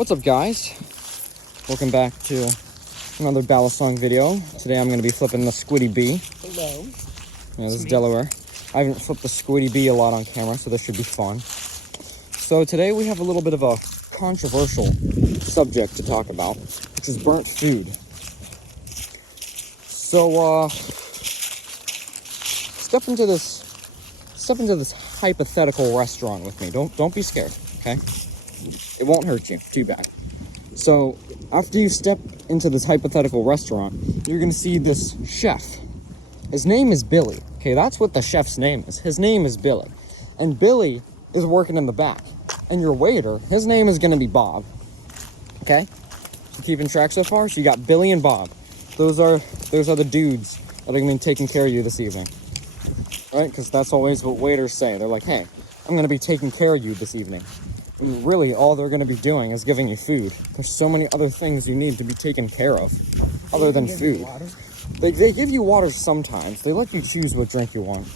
What's up, guys? Welcome back to another Balisong video. Today I'm going to be flipping the Squiddy Bee. Hello. Yeah, this is Delaware. I haven't flipped the Squiddy Bee a lot on camera, so this should be fun. So today we have a little bit of a controversial subject to talk about, which is burnt food. So step into this hypothetical restaurant with me. Don't be scared, okay? It won't hurt you too bad. So after you step into this hypothetical restaurant, you're gonna see this chef. His name is Billy. Okay, that's what the chef's name is. His name is Billy. And Billy is working in the back. And your waiter, his name is gonna be Bob. Okay? You keeping track so far? So you got Billy and Bob. Those are the dudes that are gonna be taking care of you this evening. Right? Because that's always what waiters say. They're like, hey, I'm gonna be taking care of you this evening. And really, all they're going to be doing is giving you food. There's so many other things you need to be taken care of, other than food. They give you water sometimes. They let you choose what drink you want.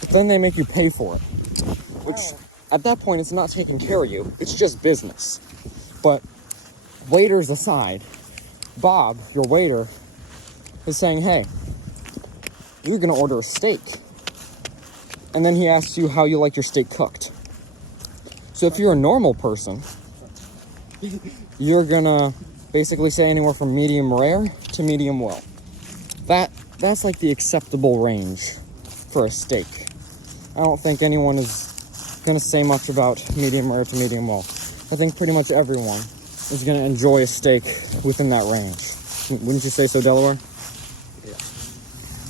But then they make you pay for it. Which, at that point, it's not taking care of you. It's just business. But, waiters aside, Bob, your waiter, is saying, hey, you're going to order a steak. And then he asks you how you like your steak cooked. So if you're a normal person, you're gonna basically say anywhere from medium rare to medium well. That's like the acceptable range for a steak. I don't think anyone is gonna say much about medium rare to medium well. I think pretty much everyone is gonna enjoy a steak within that range. Wouldn't you say so, Delaware?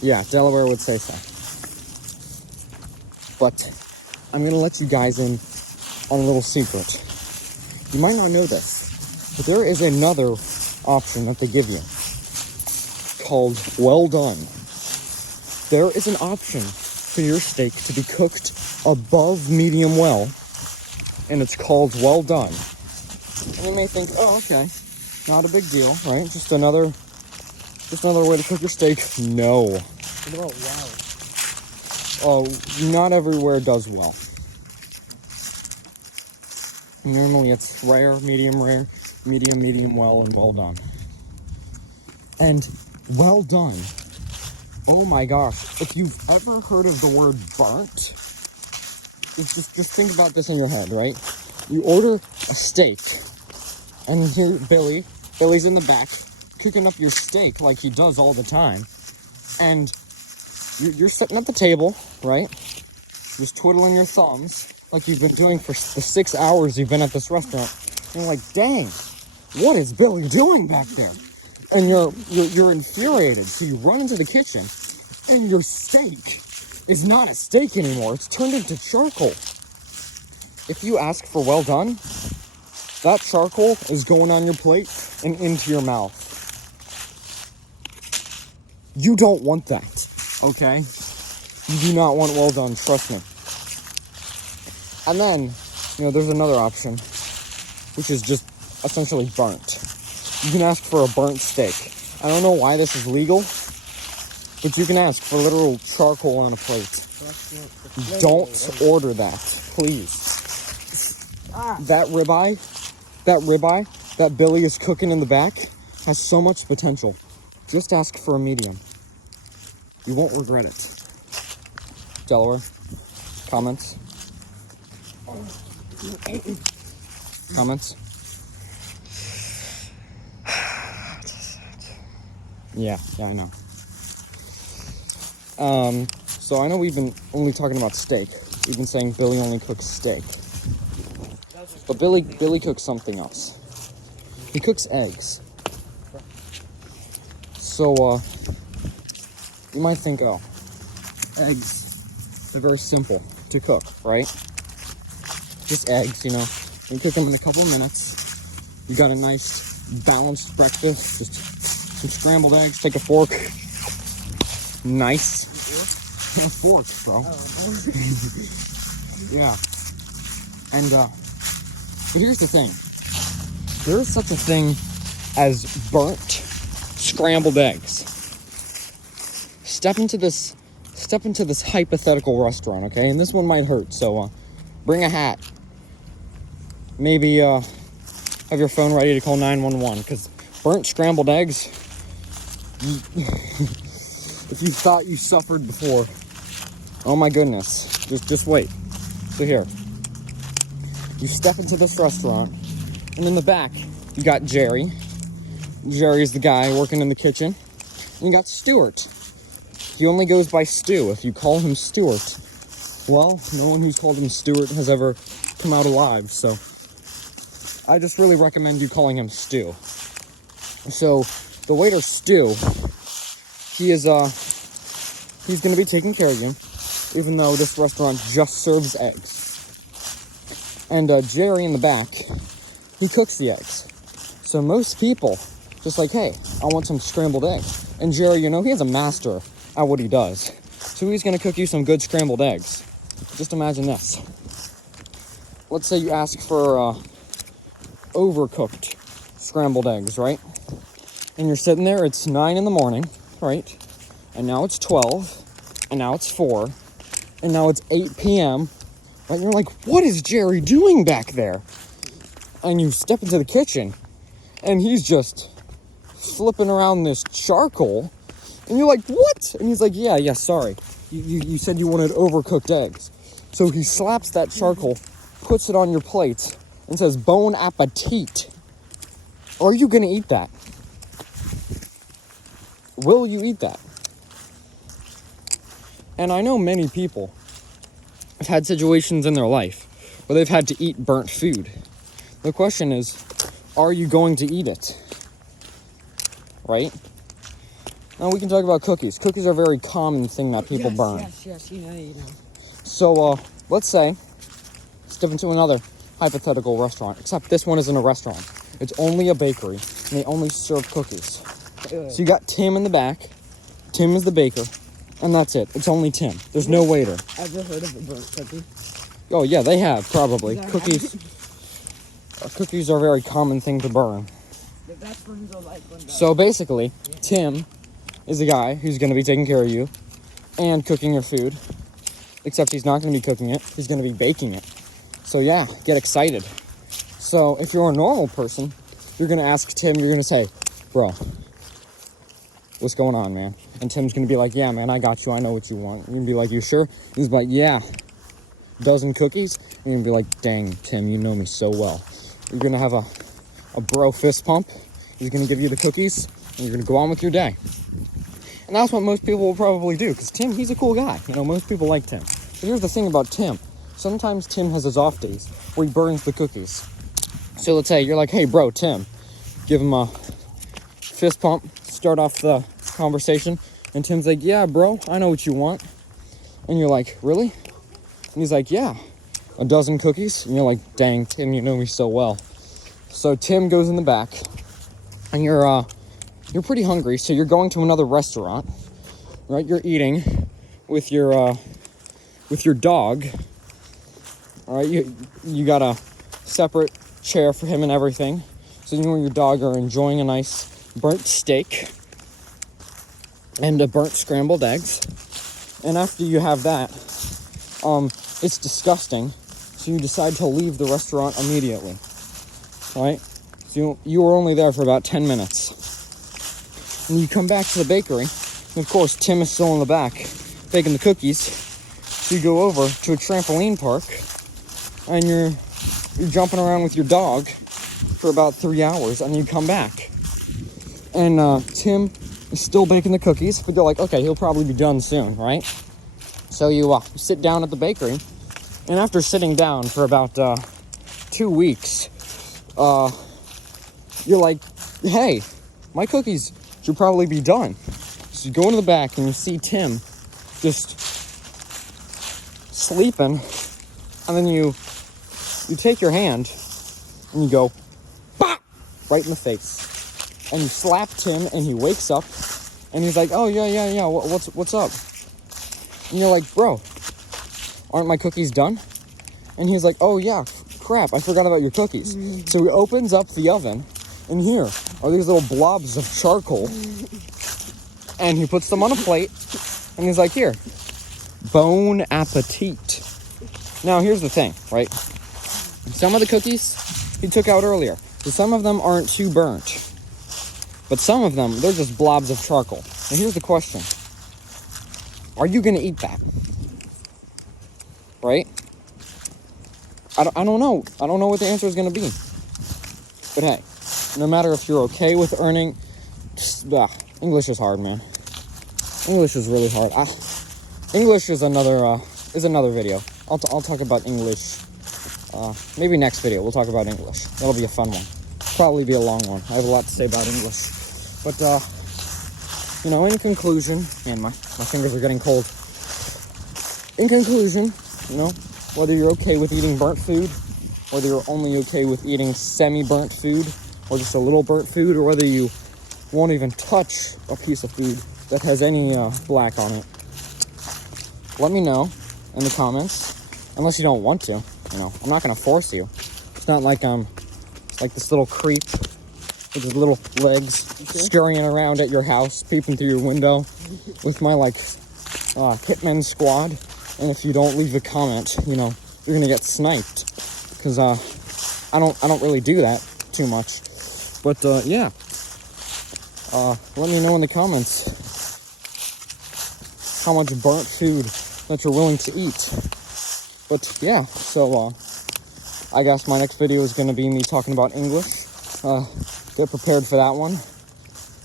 Yeah, Delaware would say so. But I'm gonna let you guys in on a little secret. You might not know this, but there is another option that they give you called well done. There is an option for your steak to be cooked above medium well, and it's called well done. And you may think, oh, okay, not a big deal, right? Just another way to cook your steak. No. What about Oh, wow? not everywhere does well. Normally it's rare, medium, medium well, and well done. And well done. Oh my gosh. If you've ever heard of the word burnt, just think about this in your head, right? You order a steak, and here Billy's in the back, cooking up your steak like he does all the time. And you're sitting at the table, right? Just twiddling your thumbs like you've been doing for the 6 hours you've been at this restaurant. And you're like, dang, what is Billy doing back there? And you're infuriated. So you run into the kitchen, and your steak is not a steak anymore. It's turned into charcoal. If you ask for well done, that charcoal is going on your plate and into your mouth. You don't want that, okay? You do not want well done, trust me. And then, there's another option, which is just essentially burnt. You can ask for a burnt steak. I don't know why this is legal, but you can ask for literal charcoal on a plate. Don't order that, please. That ribeye that Billy is cooking in the back has so much potential. Just ask for a medium. You won't regret it. Delaware, comments? Comments? Yeah, I know. So I know we've been only talking about steak. We've been saying Billy only cooks steak. But Billy cooks something else. He cooks eggs. So, you might think, oh, eggs, they're very simple to cook, right? Just eggs, you cook them in a couple of minutes. You got a nice balanced breakfast, just some scrambled eggs. Take a fork. Nice. A fork, bro. Yeah. And but here's the thing. There is such a thing as burnt scrambled eggs. Step into this hypothetical restaurant, okay? And this one might hurt, so bring a hat. Maybe have your phone ready to call 911, because burnt scrambled eggs, if you thought you suffered before, oh my goodness, just wait. So here, you step into this restaurant, and in the back, you got Jerry. Jerry is the guy working in the kitchen. And you got Stuart. He only goes by Stu. If you call him Stuart, well, no one who's called him Stuart has ever come out alive, so I just really recommend you calling him Stu. So, the waiter Stu, he's gonna be taking care of you, even though this restaurant just serves eggs. And Jerry in the back, he cooks the eggs. So most people, just like, hey, I want some scrambled eggs. And Jerry, you know, he is a master at what he does. So he's gonna cook you some good scrambled eggs. Just imagine this. Let's say you ask for overcooked scrambled eggs, right? And you're sitting there, it's 9 in the morning, right? And now it's 12, and now it's 4, and now it's 8 p.m., right? And you're like, what is Jerry doing back there? And you step into the kitchen, and he's just flipping around this charcoal, and you're like, what? And he's like, yeah, sorry. You said you wanted overcooked eggs. So he slaps that charcoal, puts it on your plate, and says, bon appetit. Are you gonna eat that? Will you eat that? And I know many people have had situations in their life where they've had to eat burnt food. The question is, are you going to eat it? Right? Now we can talk about cookies. Cookies are a very common thing that people burn. Yes, you know. So, let's say, step into another hypothetical restaurant, except this one isn't a restaurant. It's only a bakery, and they only serve cookies. So you got Tim in the back. Tim is the baker, and that's it. It's only Tim. There's no waiter. Ever heard of a burnt cookie? Oh yeah, they have, probably. Cookies are a very common thing to burn. So basically, Tim is the guy who's going to be taking care of you and cooking your food. Except he's not going to be cooking it. He's going to be baking it. So yeah, get excited. So if you're a normal person, you're going to ask Tim, you're going to say, bro, what's going on, man? And Tim's going to be like, yeah, man, I got you. I know what you want. You're going to be like, you sure? He's like, yeah. Dozen cookies? And you're going to be like, dang, Tim, you know me so well. You're going to have a bro fist pump. He's going to give you the cookies, and you're going to go on with your day. And that's what most people will probably do, because Tim, he's a cool guy. You know, most people like Tim. But here's the thing about Tim. Sometimes Tim has his off days where he burns the cookies. So let's say you're like, hey, bro, Tim. Give him a fist pump, start off the conversation. And Tim's like, yeah, bro, I know what you want. And you're like, really? And he's like, yeah, a dozen cookies. And you're like, dang, Tim, you know me so well. So Tim goes in the back, and you're pretty hungry, so you're going to another restaurant, right? You're eating with your dog. All right, you got a separate chair for him and everything. So you and your dog are enjoying a nice burnt steak and a burnt scrambled eggs. And after you have that, it's disgusting. So you decide to leave the restaurant immediately. All right? So you were only there for about 10 minutes. And you come back to the bakery. And of course, Tim is still in the back baking the cookies. So you go over to a trampoline park, and you're jumping around with your dog for about 3 hours, and you come back. And Tim is still baking the cookies, but they're like, okay, he'll probably be done soon, right? So you sit down at the bakery, and after sitting down for about 2 weeks, you're like, hey, my cookies should probably be done. So you go into the back and you see Tim just sleeping, and then you take your hand and you go, bop, right in the face. And you slap Tim, and he wakes up, and he's like, oh, yeah, what's up? And you're like, bro, aren't my cookies done? And he's like, oh, yeah, crap, I forgot about your cookies. So he opens up the oven, and here are these little blobs of charcoal, and he puts them on a plate, and he's like, here, bon appetit. Now, here's the thing, right? Some of the cookies he took out earlier. So some of them aren't too burnt. But some of them, they're just blobs of charcoal. And here's the question. Are you going to eat that? Right? I don't know. I don't know what the answer is going to be. But hey, no matter if you're okay with earning... English is hard, man. English is really hard. English is another video. I'll talk about English. Maybe next video we'll talk about English. That'll be a fun one. Probably be a long one. I have a lot to say about English. But you know, in conclusion, man, my fingers are getting cold. In conclusion, you know, whether you're okay with eating burnt food, whether you're only okay with eating semi-burnt food, or just a little burnt food, or whether you won't even touch a piece of food that has any black on it, let me know in the comments. Unless you don't want to, you know, I'm not gonna force you. It's not like I'm like this little creep with his little legs scurrying around at your house, peeping through your window with my like hitman squad. And if you don't leave a comment, you know, you're gonna get sniped, because I don't really do that too much. But yeah, let me know in the comments how much burnt food that you're willing to eat. But yeah, so I guess my next video is gonna be me talking about English. Get prepared for that one.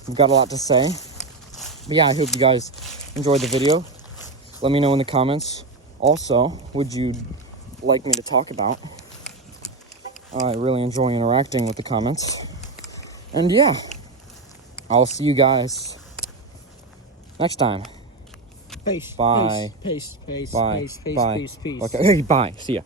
I've got a lot to say. But yeah, I hope you guys enjoyed the video. Let me know in the comments. Also, would you like me to talk about? I really enjoy interacting with the comments. And yeah, I'll see you guys next time. Peace. Bye. Peace. Peace. Bye. Peace. Peace. Bye. Peace. Peace. Okay, bye. See ya.